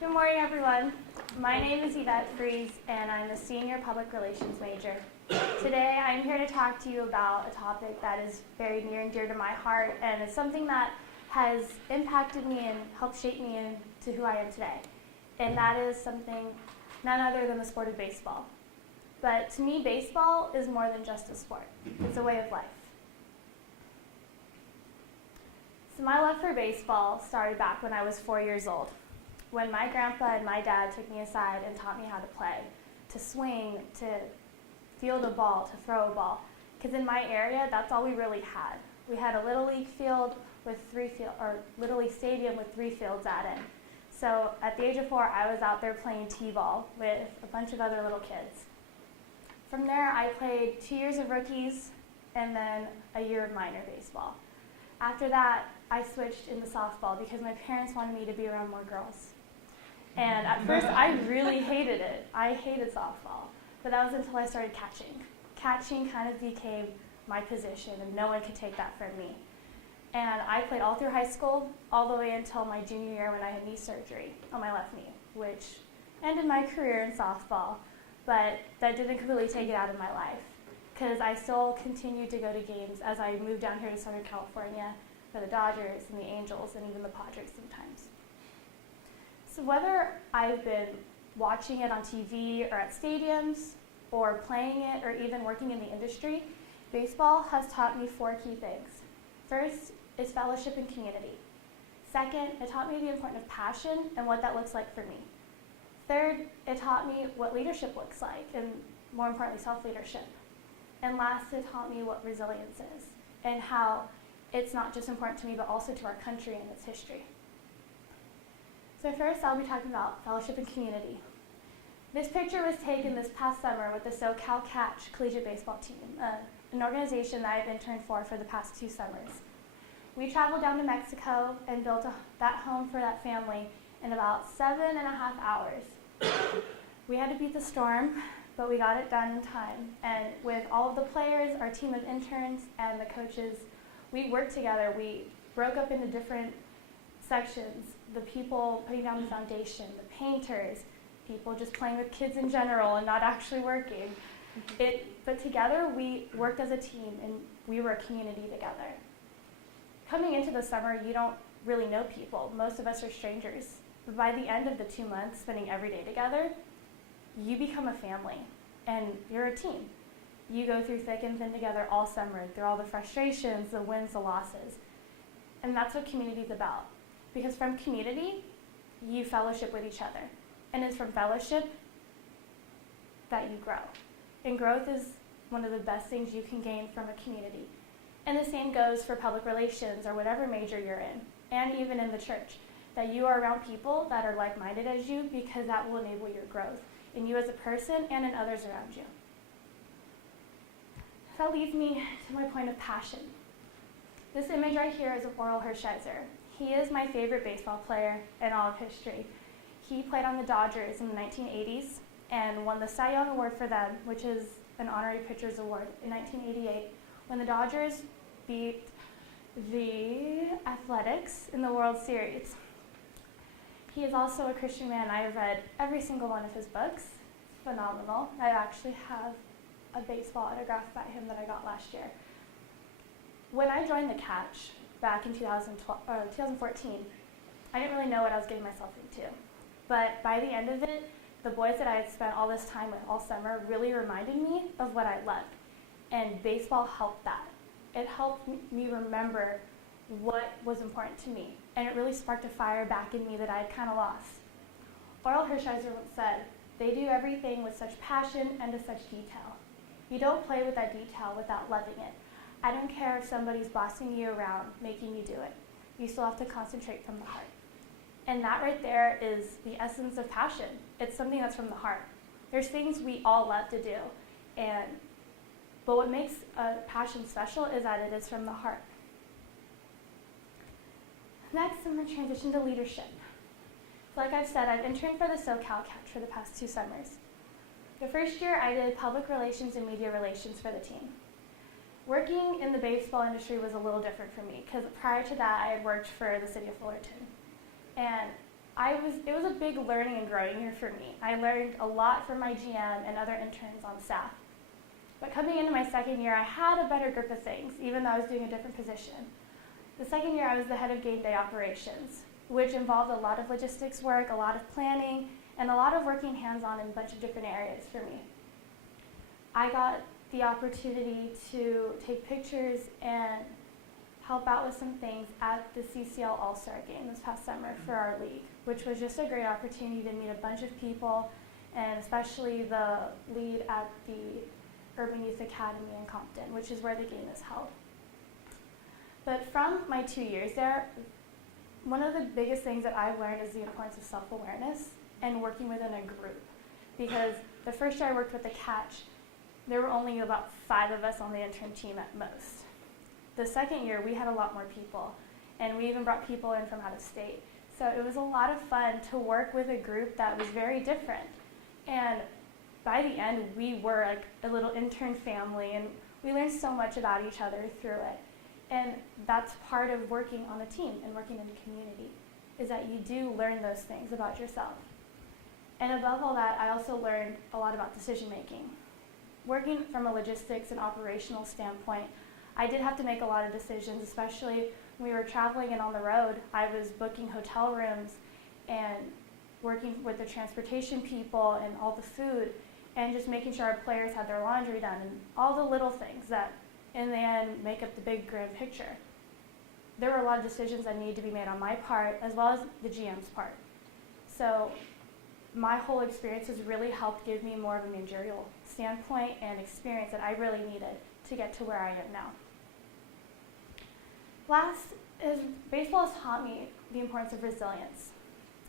Good morning, everyone. My name is Yvette and I'm a senior public relations major. Today, I'm here to talk to you about a topic that is very near and dear to my heart, and it's something that has impacted me and helped shape me into who I am today. And that is something none other than the sport of baseball. But to me, baseball is more than just a sport. It's a way of life. So my love for baseball started back when I was 4 years old, when my grandpa and my dad took me aside and taught me how to play, to swing, to field a ball, to throw a ball. Because in my area, that's all we really had. We had a Little League field with Little League stadium with 3 fields at it. So at the age of 4, I was out there playing t-ball with a bunch of other little kids. From there, I played 2 years of rookies and then a year of minor baseball. After that, I switched into softball because my parents wanted me to be around more girls. And at first, I really hated it. I hated softball. But that was until I started catching. Catching kind of became my position, and no one could take that from me. And I played all through high school, all the way until my junior year when I had knee surgery on my left knee, which ended my career in softball. But that didn't completely take it out of my life, because I still continued to go to games as I moved down here to Southern California for the Dodgers and the Angels and even the Padres sometimes. So whether I've been watching it on TV or at stadiums or playing it or even working in the industry, baseball has taught me 4 key things. First is fellowship and community. Second, it taught me the importance of passion and what that looks like for me. Third, it taught me what leadership looks like, and more importantly, self-leadership. And last, it taught me what resilience is and how it's not just important to me, but also to our country and its history. So first, I'll be talking about fellowship and community. This picture was taken this past summer with the SoCal Catch collegiate baseball team, an organization that I've interned for the past 2 summers. We traveled down to Mexico and built that home for that family in about 7.5 hours. We had to beat the storm, but we got it done in time. And with all of the players, our team of interns, and the coaches, we worked together. We broke up into different sections, the people putting down the foundation, the painters, people just playing with kids in general and not actually working. But together we worked as a team and we were a community together. Coming into the summer, you don't really know people. Most of us are strangers. But by the end of the 2 months, spending every day together, you become a family and you're a team. You go through thick and thin together all summer, through all the frustrations, the wins, the losses. And that's what community is about. Because from community, you fellowship with each other. And it's from fellowship that you grow. And growth is one of the best things you can gain from a community. And the same goes for public relations or whatever major you're in, and even in the church, that you are around people that are like-minded as you, because that will enable your growth in you as a person and in others around you. That leads me to my point of passion. This image right here is of Oral Hershiser. He is my favorite baseball player in all of history. He played on the Dodgers in the 1980s and won the Cy Young Award for them, which is an honorary pitcher's award, in 1988, when the Dodgers beat the Athletics in the World Series. He is also a Christian man. I have read every single one of his books. It's phenomenal. I actually have a baseball autograph by him that I got last year. When I joined the Catch back in 2014, I didn't really know what I was getting myself into. But by the end of it, the boys that I had spent all this time with all summer really reminded me of what I loved. And baseball helped that. It helped me remember what was important to me. And it really sparked a fire back in me that I had kind of lost. Oral Hershiser once said, "They do everything with such passion and to such detail. You don't play with that detail without loving it. I don't care if somebody's bossing you around, making you do it. You still have to concentrate from the heart." And that right there is the essence of passion. It's something that's from the heart. There's things we all love to do, but what makes a passion special is that it is from the heart. Next, I'm going to transition to leadership. So like I've said, I've interned for the SoCal Catch for the past 2 summers. The first year, I did public relations and media relations for the team. Working in the baseball industry was a little different for me, because prior to that, I had worked for the city of Fullerton. And It was a big learning and growing year for me. I learned a lot from my GM and other interns on staff. But coming into my second year, I had a better grip of things, even though I was doing a different position. The second year, I was the head of game day operations, which involved a lot of logistics work, a lot of planning, and a lot of working hands-on in a bunch of different areas for me. I got the opportunity to take pictures and help out with some things at the CCL All-Star game this past summer for our league, which was just a great opportunity to meet a bunch of people, and especially the lead at the Urban Youth Academy in Compton, which is where the game is held. But from my 2 years there, one of the biggest things that I've learned is the importance of self-awareness and working within a group. Because the first year I worked with the Catch, there were only about 5 of us on the intern team at most. The second year, we had a lot more people, and we even brought people in from out of state. So it was a lot of fun to work with a group that was very different. And by the end, we were like a little intern family, and we learned so much about each other through it. And that's part of working on a team and working in a community, is that you do learn those things about yourself. And above all that, I also learned a lot about decision making. Working from a logistics and operational standpoint, I did have to make a lot of decisions, especially when we were traveling and on the road. I was booking hotel rooms and working with the transportation people and all the food, and just making sure our players had their laundry done, and all the little things that in the end make up the big grand picture. There were a lot of decisions that needed to be made on my part as well as the GM's part. So my whole experience has really helped give me more of a managerial standpoint and experience that I really needed to get to where I am now. Last is baseball has taught me the importance of resilience.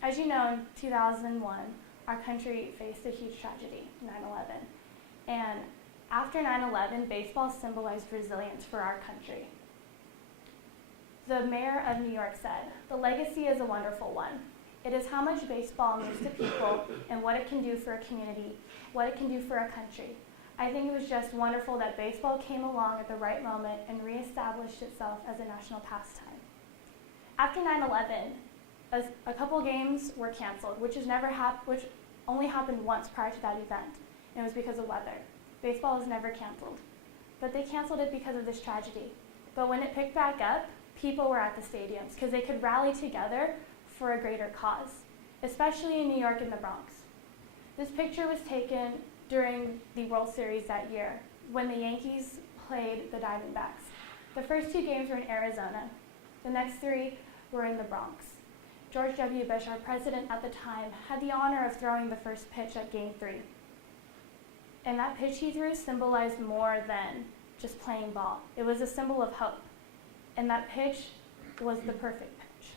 As you know, in 2001, our country faced a huge tragedy, 9/11. And after 9/11, baseball symbolized resilience for our country. The mayor of New York said, "The legacy is a wonderful one. It is how much baseball means to people and what it can do for a community, what it can do for a country. I think it was just wonderful that baseball came along at the right moment and reestablished itself as a national pastime." After 9/11, a couple games were canceled, which only happened once prior to that event, and it was because of weather. Baseball is never canceled, but they canceled it because of this tragedy. But when it picked back up, people were at the stadiums because they could rally together for a greater cause, especially in New York and the Bronx. This picture was taken during the World Series that year when the Yankees played the Diamondbacks. The first 2 games were in Arizona. The next 3 were in the Bronx. George W. Bush, our president at the time, had the honor of throwing the first pitch at Game 3. And that pitch he threw symbolized more than just playing ball. It was a symbol of hope. And that pitch was the perfect pitch.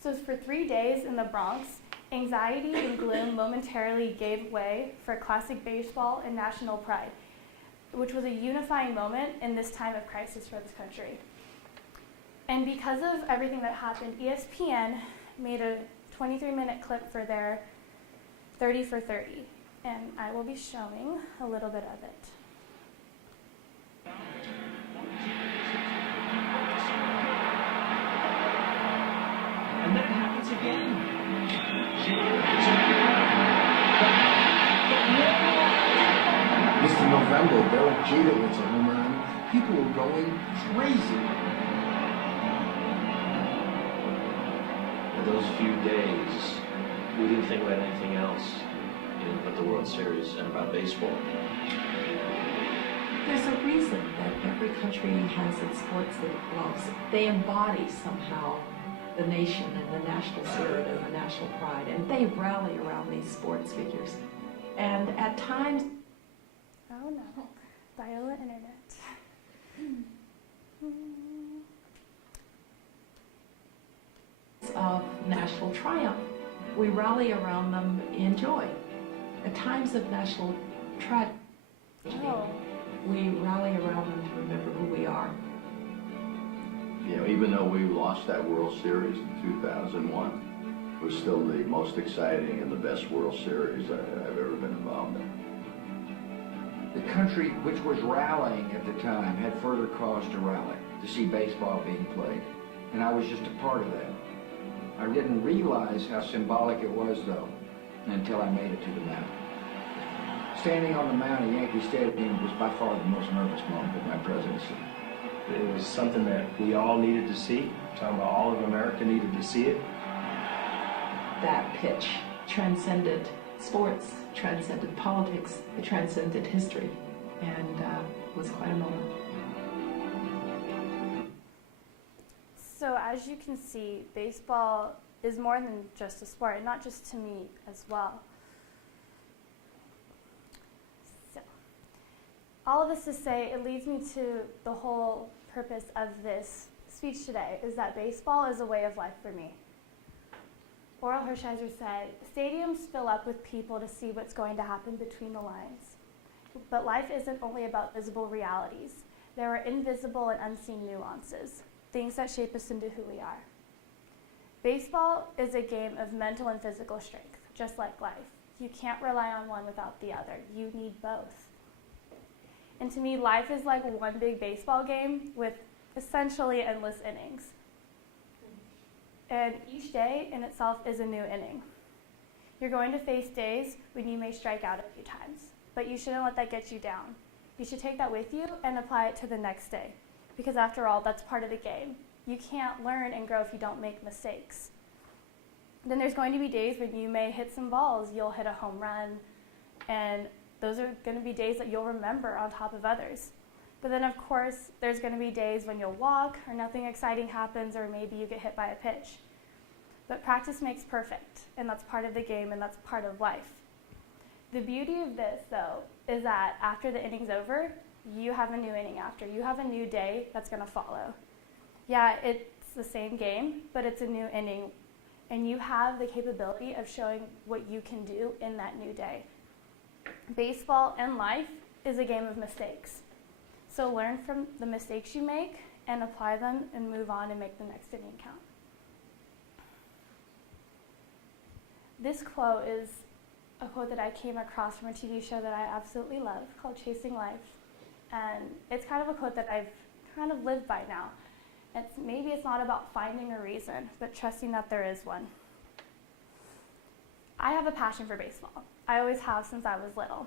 So for 3 days in the Bronx, anxiety and gloom momentarily gave way for classic baseball and national pride, which was a unifying moment in this time of crisis for this country. And because of everything that happened, ESPN made a 23-minute clip for their 30 for 30. And I will be showing a little bit of it. And that happens again. Mr. November, Derek Jeter was a home run. People were going crazy. In those few days, we didn't think about anything else, but the World Series and about baseball. There's a reason that every country has its sports that it loves. They embody somehow the nation and the national spirit and the national pride, and they rally around these sports figures. And at times... Oh no, Biola internet. of national triumph, we rally around them in joy. At times of national tragedy, we rally around them to remember who we are. You know, even though we lost that World Series in 2001, it was still the most exciting and the best World Series I've ever been involved in. The country, which was rallying at the time, had further cause to rally, to see baseball being played. And I was just a part of that. I didn't realize how symbolic it was, though, until I made it to the mound. Standing on the mound at Yankee Stadium was by far the most nervous moment of my presidency. It was something that we all needed to see. I'm talking about all of America needed to see it. That pitch transcended sports, transcended politics, it transcended history, and was quite a moment. So as you can see, baseball is more than just a sport, and not just to me as well. So, all of this to say, it leads me to the whole purpose of this speech today, is that baseball is a way of life for me. Oral Hershiser said, "Stadiums fill up with people to see what's going to happen between the lines. But life isn't only about visible realities. There are invisible and unseen nuances, things that shape us into who we are." Baseball is a game of mental and physical strength, just like life. You can't rely on one without the other. You need both. And to me, life is like one big baseball game with essentially endless innings. And each day in itself is a new inning. You're going to face days when you may strike out a few times, but you shouldn't let that get you down. You should take that with you and apply it to the next day, because after all, that's part of the game. You can't learn and grow if you don't make mistakes. Then there's going to be days when you may hit some balls, you'll hit a home run, and those are going to be days that you'll remember on top of others. But then, of course, there's going to be days when you'll walk, or nothing exciting happens, or maybe you get hit by a pitch. But practice makes perfect, and that's part of the game, and that's part of life. The beauty of this, though, is that after the inning's over, you have a new inning after. You have a new day that's going to follow. Yeah, it's the same game, but it's a new inning, and you have the capability of showing what you can do in that new day. Baseball and life is a game of mistakes. So learn from the mistakes you make and apply them and move on and make the next inning count. This quote is a quote that I came across from a TV show that I absolutely love called Chasing Life. And it's kind of a quote that I've kind of lived by now. Maybe it's not about finding a reason, but trusting that there is one. I have a passion for baseball. I always have since I was little.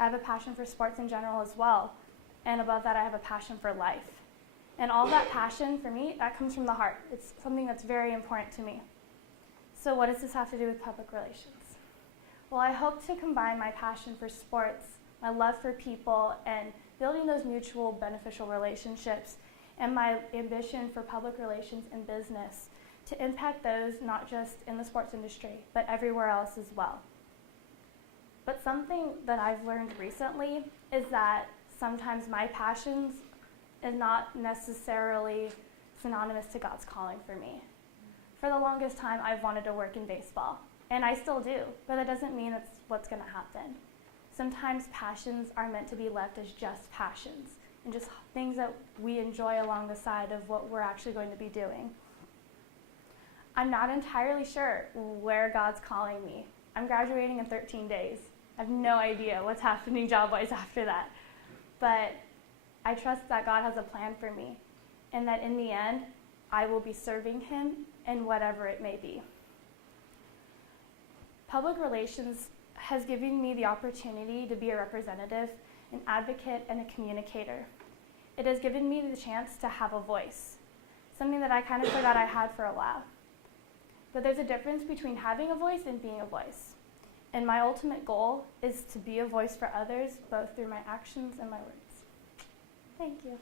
I have a passion for sports in general as well. And above that, I have a passion for life. And all that passion for me, that comes from the heart. It's something that's very important to me. So what does this have to do with public relations? Well, I hope to combine my passion for sports, my love for people, and building those mutual beneficial relationships, and my ambition for public relations and business to impact those not just in the sports industry, but everywhere else as well. But something that I've learned recently is that sometimes my passions is not necessarily synonymous to God's calling for me. For the longest time, I've wanted to work in baseball, and I still do, but that doesn't mean that's what's going to happen. Sometimes passions are meant to be left as just passions, and just things that we enjoy along the side of what we're actually going to be doing. I'm not entirely sure where God's calling me. I'm graduating in 13 days. I have no idea what's happening job-wise after that. But I trust that God has a plan for me, and that in the end, I will be serving Him in whatever it may be. Public relations has given me the opportunity to be a representative, an advocate, and a communicator. It has given me the chance to have a voice, something that I kind of forgot I had for a while. But there's a difference between having a voice and being a voice. And my ultimate goal is to be a voice for others, both through my actions and my words. Thank you.